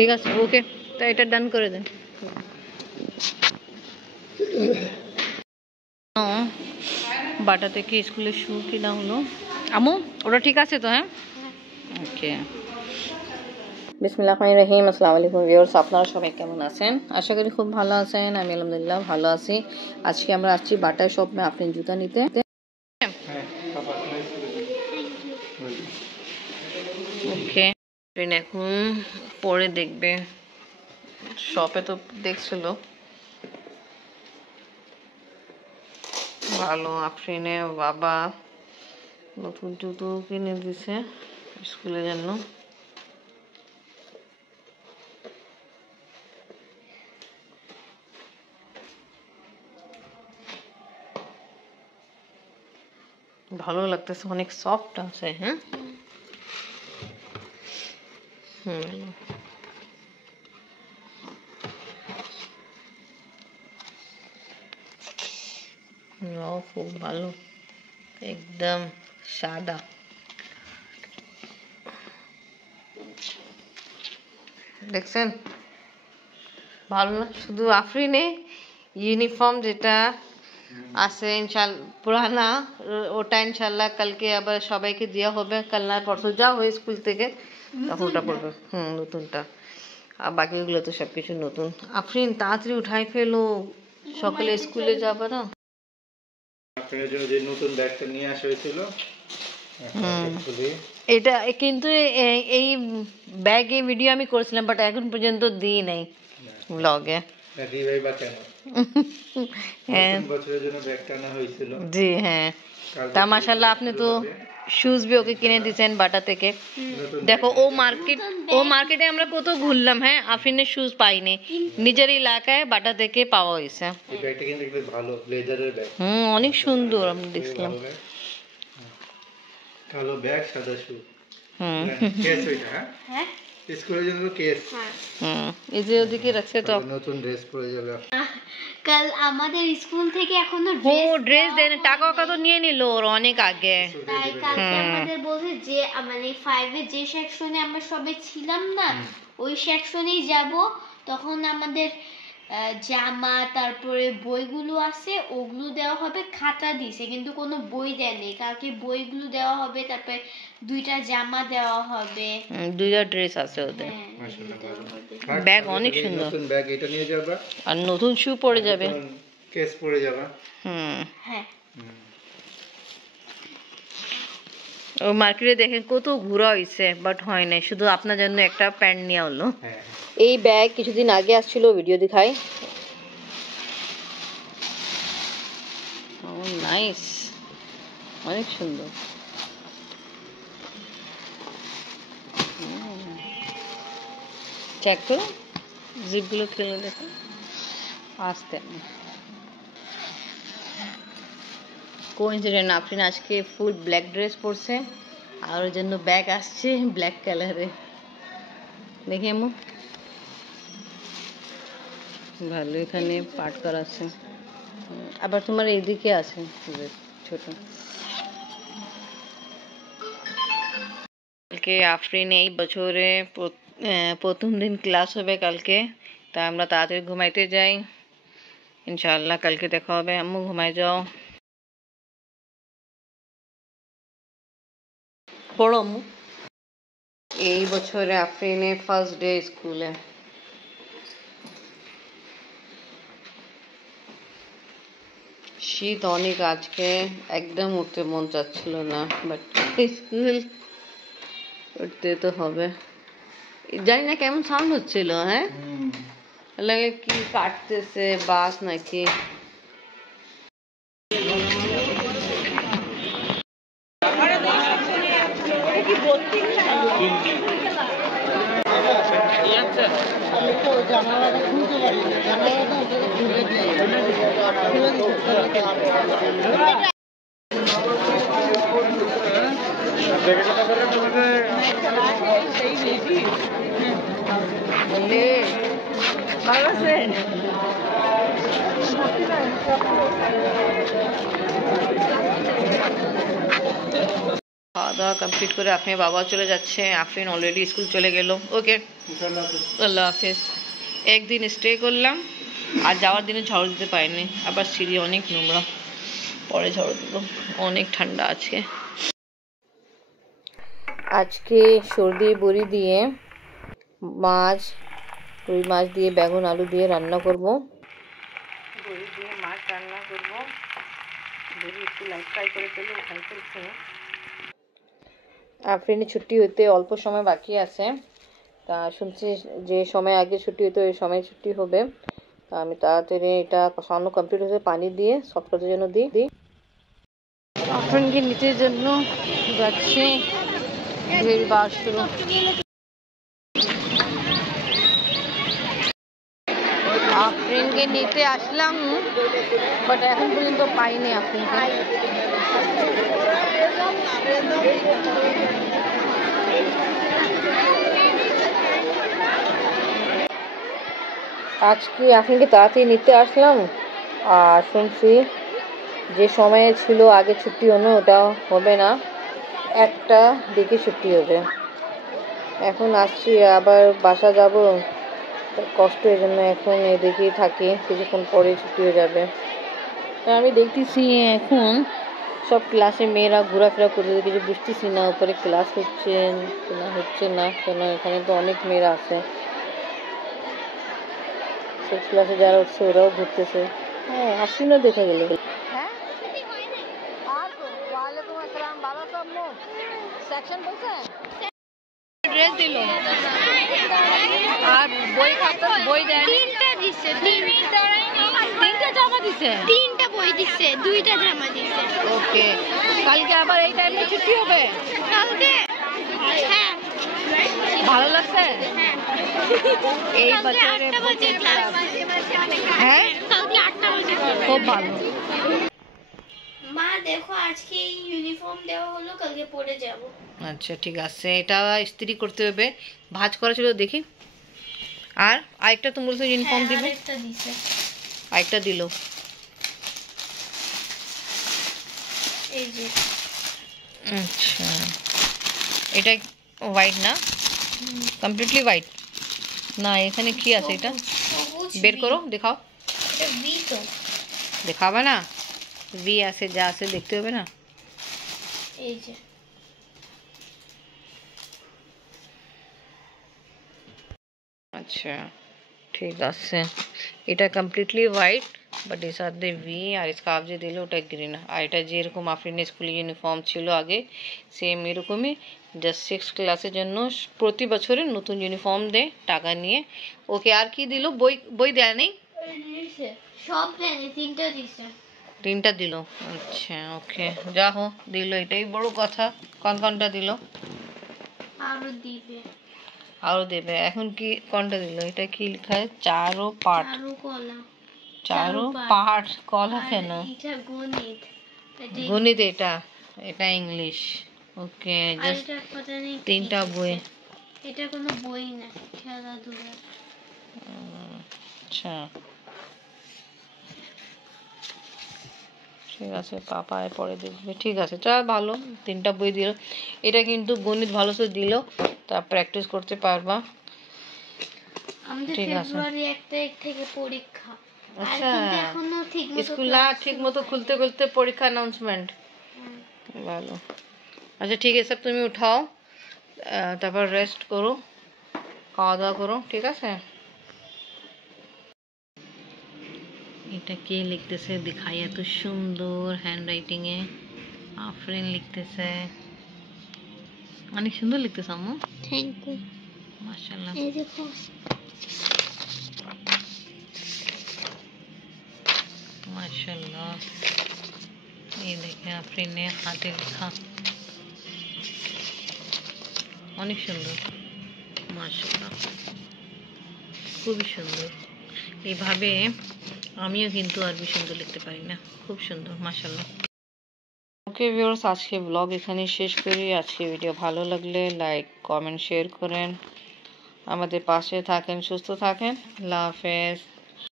ঠিক আছে, ওকে, তো এটা ডান করে দেন। বাটা থেকে স্কুলের শু কিনা হলো। আমু ওটা ঠিক আছে তো? হ্যাঁ, ওকে। বিসমিল্লাহির রহিম। আসসালামু আলাইকুম ভিউয়ার্স, আপনারা সবাই কেমন আছেন? আশা করি খুব ভালো আছেন। আমি আলহামদুলিল্লাহ ভালো আছি। আজকে আমরা আসছি বাটা শপ মে আপনি জুতা নিতে। ওকে, এখন পরে দেখবে, শপে তো দেখছিল ভালো। আফরিনে বাবা নতুন জুতো কিনে দিছে স্কুলের জন্য। ভালো লাগতেছে, অনেক সফট আছে। হ্যাঁ, খুব ভালো, একদম সাদা। দেখছেন ভালো না? শুধু আফরিনে ইউনিফর্ম যেটা আছে ইনশাল্লাহ পুরানা, ওটা ইনশাল্লাহ কালকে আবার সবাইকে দেওয়া হবে। কাল না পরশু যা হয় স্কুল থেকে তখন ওটা পড়বে। নতুনটা। আর বাকিগুলো তো সবকিছু নতুন। আফরিন তাড়াতাড়ি উঠাই ফেলো, সকালে স্কুলে যাবে না। আপনার জন্য যে নতুন ব্যাগটা নিয়ে আসা হয়েছিল এটা কিন্তু এই ব্যাগে ভিডিও আমি করেছিলাম, বাট এখন পর্যন্ত দিই নাই ব্লগে। জি হ্যাঁ, তা মাশাআল্লাহ আপনি তো শুজ भी ওকে কিনে দিয়েছেন বাটা থেকে। দেখো ও মার্কেটে আমরা কত ঘুরলাম, হ্যাঁ, আফরিনের শুজ পাইনি, নিজের এলাকায় বাটা থেকে পাওয়া হয়েছে। এই ব্যাগটা কিন্তু বেশ ভালো, ব্লেজারের ব্যাগ। অনেক সুন্দর, আমি দেখলাম। কালো ব্যাগ, সাদা শু। কেস ওইটা, হ্যাঁ, স্কুলের জন্য কেস। এই যে ওদিকে রাখছে তো নতুন ড্রেস পরে যাবে কাল আমাদের স্কুল থেকে এখনো ড্রেস দেন, টাকা কত নিয়ে নিল ওর অনেক আগে। তাই কালকে আমাদের বলছে যে মানে 5 এ যে সেকশনে আমরা সবাই ছিলাম না, ওই সেকশনেই যাব। তখন আমাদের জামা তারপরে বইগুলো আছে ওগুলো দেওয়া হবে। খাতা দিছে কিন্তু কোনো বই দেয়নি। কালকে বইগুলো দেওয়া হবে, তারপরে 2টা জামা দেওয়া হবে, 2টা ড্রেস আছে ওদের। ব্যাগ অনেক সুন্দর, নতুন ব্যাগ এটা নিয়ে যাবে আর নতুন শু পরে যাবে, কেস পরে যাবে। হ্যাঁ, ও মার্কেটে দেখেন কত ঘোরা হয়েছে, বাট হয় নাই, শুধু আপনার জন্য একটা প্যান্ট নিয়ে হলো। এই ব্যাগ কিছুদিন আগে আসছিল, ভিডিও দেখাই। নাইস, অনেক সুন্দর। চেক করো, জিপগুলো খুলে দেখো। আসতে কোইন্সিডেন্ট, আফরিন আজকে ফুল ব্ল্যাক ড্রেস পরছে, আর ওর জন্য ব্যাগ আসছে ব্ল্যাক কালারে। দেখি আমু, ভালো, এখানে পাট করা আছে। আবার তোমার এইদিকে আছে ছোট। কালকে আফরিন এই বছরে প্রথম দিন ক্লাস হবে কালকে, তা আমরা তাড়াতাড়ি ঘুমাইতে যাই। ইনশাআল্লাহ কালকে দেখা হবে। আম্মু ঘুমাই যাও, পড়ো আম্মু। এই বছরে আফরিনের ফার্স্ট ডে স্কুলে। শীত অনেক, আজকে একদম উঠতে মন চাচ্ছিল না, বাট স্কুল উঠতে তো হবে। জানি না কেমন সাউন্ড হচ্ছিল, হ্যাঁ লাগে কি কাটতেছে বাস নাকি। ভালো আছেন? খাওয়া দাওয়া কমপ্লিট করে আপনি বাবা চলে যাচ্ছে, আফরিন অলরেডি স্কুল চলে গেল। ওকে, আল্লাহ হাফেজ। একদিন স্টে করলাম, আর যাওয়ার দিনে ঝড় দিতে পারিনি, আবার সিঁড়ি অনেক নোংরা, পরে ঝড় দিল। অনেক ঠান্ডা আজকে। আজকে সর্দি বড়ি দিয়ে মাছ, রুই মাছ দিয়ে বেগুন আলু দিয়ে রান্না করব। বড়ি দিয়ে মাছ রান্না করব। বড়ি একটু লাইট ফ্রাই করে ফেলে উঠাই ফেলছি। আফরিনের ছুটি হতে অল্প সময় বাকি আছে, তা শুনছি যে সময় আগে ছুটি হতো ওই সময় ছুটি হবে। তা আমি তাড়াতাড়ি এটা কষানো কমপ্লিট হতে পানি দিয়ে সফট করার জন্য দিই। আফরিনকে নিতে জন্য যাচ্ছি, ভিড় বাড় শুরু। আফরিনকে নিতে আসলাম, বাট এখন পর্যন্ত পাইনি আফরিনকে। আজকে আফরিনকে তাড়াতাড়ি নিতে আসলাম, আর শুনছি যে সময়ে ছিল আগে ছুটি হলো ওটা হবে না, 1টা দিকে ছুটি হবে। এখন আসছি আবার বাসা যাব, কষ্ট, এই জন্য এখন এদিকেই থাকি, কিছুক্ষণ পরে ছুটি হয়ে যাবে। তা আমি দেখতেছি এখন সব ক্লাসে মেয়েরা ঘোরাফেরা করতে, কিছু বুঝতেছি না উপরে ক্লাস হচ্ছে না হচ্ছে না কেন। এখানে তো অনেক মেয়েরা আছে, সব ক্লাসে যারা উঠছে ওরাও ঘুরতেছে। হ্যাঁ, আফরিনও দেখা গেল। হ্যাঁ, ওয়ালাইকুম আসসালাম, ভালো তো আম্মু? সেকশন বলছে ড্রেস দিল, আর বই খাতা বই দেয়, 3টা দিছে, 3টা জামা দিছে, 3টা বই দিছে, 2টা জামা দিছে। ওকে, কালকে আবার এই টাইমে ছুটি হবে? কালকে হ্যাঁ, ভালো লাগছে? হ্যাঁ, এই কালকে বছরে 8টা বাজে ক্লাস। হ্যাঁ, কালকে 8টা বাজে খুব ভালো। মা দেখো আজকে এই ইউনিফর্ম দেওয়া হলো, কালকে পরে যাব। আচ্ছা ঠিক আছে, এটা ইস্ত্রি করতে হবে, ভাঁজ করা ছিল দেখি। আর আরেকটা তুমি বলছো ইউনিফর্ম দিবে, আরেকটা দিছে, আরেকটা দিল। এই যে। আচ্ছা, এটা হোয়াইট না, কমপ্লিটলি হোয়াইট না, এখানে কি আছে এটা? সবুজ বের V। করো, দেখাও। এটা ভি তো। দেখাবে না? ভি আছে, যা আছে দেখতে হবে না? এই যে। আচ্ছা ঠিক আছে, এটা কমপ্লিটলি হোয়াইট, বাট এর সাথে ভি আর স্কার্ফ যে দিল ওটা গ্রিন। আর এটা যেরকম আফরিনের স্কুল ইউনিফর্ম ছিল আগে সেম এরকমই, জাস্ট 6 ক্লাসের জন্য প্রতি বছরের নতুন ইউনিফর্ম দেয় টাকা নিয়ে। ওকে, আর কি দিল? বই বই দেয় নেই? সব দেয়নি, 3টা দিছে। 3টা দিল। আচ্ছা ওকে, যা হো দিল, এটাই বড় কথা। কোনটা দিল? আরো দিবে, আরও দেবে। এখন কি কোনটা দিল? এটা কি লেখা আছে? চারো পাঠ, আরো কলা, চারো পাঠ কলা কেন? এটা গণিত, এটা গণিত, এটা এটা ইংলিশ। ওকে, জাস্ট এটা পতা নেই 3টা বই। এটা কোনো বই না, খেলাধুলা। আচ্ছা ঠিক আছে, পাপা পরে দেখবে। ঠিক আছে, চল, ভালো 3টা বই দিল। এটা কিন্তু গণিত ভালো করে দিল, তা প্র্যাকটিস করতে পারবা। আমাদের ঠিক আছে। ফেব্রুয়ারি 1 তারিখ থেকে পরীক্ষা। আর আচ্ছা, কিন্তু এখনো ঠিকমতো স্কুল না ঠিক মতো খুলতে খুলতে পরীক্ষা অ্যানাউন্সমেন্ট। ভালো। আচ্ছা ঠিক আছে, তুমি উঠাও, তারপর রেস্ট করো, খাওয়া দাওয়া করো, ঠিক আছে? এটা কে লিখতেছে দেখাই, এত সুন্দর হ্যান্ড রাইটিং এ আফরিন লিখতেছে, অনেক সুন্দর লিখতেছে আম্মু। থ্যাংক ইউ, মাশাআল্লাহ। এই দেখো, মাশাআল্লাহ, এই দেখে আফরিনের হাতে লেখা, অনেক সুন্দর, মাশাআল্লাহ, খুবই সুন্দর। এইভাবে আমিও কিন্তু আরবি সুন্দর লিখতে পারি না, খুব সুন্দর, মাশাআল্লাহ। ওকে ভিউয়ার্স, আজকে ব্লগ এখানেই শেষ করি। আজকে ভিডিও ভালো লাগলে লাইক কমেন্ট শেয়ার করেন, আমাদের পাশে থাকেন, সুস্থ থাকেন। আল্লাহ হাফেজ।